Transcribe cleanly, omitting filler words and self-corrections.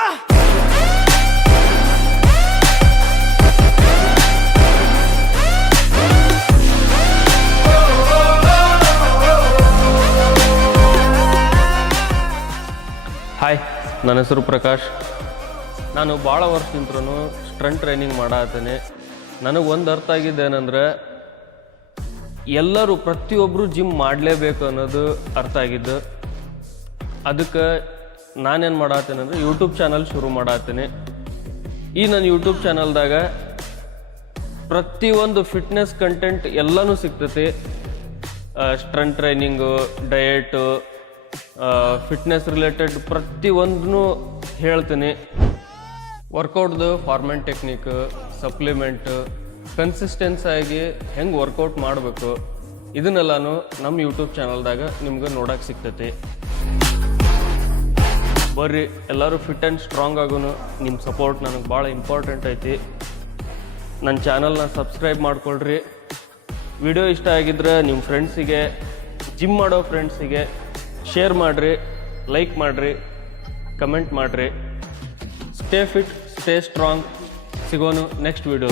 Hi, ನನ್ನ ಹೆಸರು ಪ್ರಕಾಶ್. ನಾನು ಭಾಳ ವರ್ಷದಿಂದ್ರೂ ಸ್ಟ್ರಂಟ್ ಟ್ರೈನಿಂಗ್ ಮಾಡತ್ತೇನೆ. ನನಗೊಂದು ಅರ್ಥ ಆಗಿದ್ದೇನೆಂದ್ರೆ ಎಲ್ಲರೂ ಪ್ರತಿಯೊಬ್ಬರು ಜಿಮ್ ಮಾಡಲೇಬೇಕು ಅನ್ನೋದು ಅರ್ಥ ಆಗಿದ್ದು. ಅದಕ್ಕೆ ನಾನೇನು ಮಾಡತ್ತೇನೆ ಅಂದರೆ ಯೂಟ್ಯೂಬ್ ಚಾನಲ್ ಶುರು ಮಾಡತ್ತೇನೆ. ಈ ನನ್ನ ಯೂಟ್ಯೂಬ್ ಚಾನಲ್ದಾಗ ಪ್ರತಿಯೊಂದು ಫಿಟ್ನೆಸ್ ಕಂಟೆಂಟ್ ಎಲ್ಲನೂ ಸಿಗ್ತೈತಿ. Strength training, diet, fitness related ಪ್ರತಿಯೊಂದನ್ನು ಹೇಳ್ತೀನಿ. ವರ್ಕೌಟ್ದು ಫಾರ್ಮೆಂಟ್ ಟೆಕ್ನಿಕ್, ಸಪ್ಲಿಮೆಂಟ್, ಕನ್ಸಿಸ್ಟೆನ್ಸ್ ಆಗಿ ಹೆಂಗೆ ವರ್ಕೌಟ್ ಮಾಡಬೇಕು, ಇದನ್ನೆಲ್ಲಾನು ನಮ್ಮ ಯೂಟ್ಯೂಬ್ ಚಾನಲ್ದಾಗ ನಿಮ್ಗೆ ನೋಡೋಕೆ ಸಿಗ್ತೈತಿ. ಬರ್ರಿ ಎಲ್ಲರೂ ಫಿಟ್ ಆ್ಯಂಡ್ ಸ್ಟ್ರಾಂಗ್ ಆಗೋನು. ನಿಮ್ಮ ಸಪೋರ್ಟ್ ನನಗೆ ಭಾಳ ಇಂಪಾರ್ಟೆಂಟ್ ಐತಿ. ನನ್ನ ಚಾನಲ್ನ ಸಬ್ಸ್ಕ್ರೈಬ್ ಮಾಡ್ಕೊಳ್ರಿ. ವಿಡಿಯೋ ಇಷ್ಟ ಆಗಿದ್ರೆ ನಿಮ್ಮ ಫ್ರೆಂಡ್ಸಿಗೆ, ಜಿಮ್ ಮಾಡೋ ಫ್ರೆಂಡ್ಸಿಗೆ ಶೇರ್ ಮಾಡಿರಿ, ಲೈಕ್ ಮಾಡಿರಿ, ಕಮೆಂಟ್ ಮಾಡಿರಿ. Stay fit, stay strong. ಸಿಗೋನು ನೆಕ್ಸ್ಟ್ ವಿಡಿಯೋ.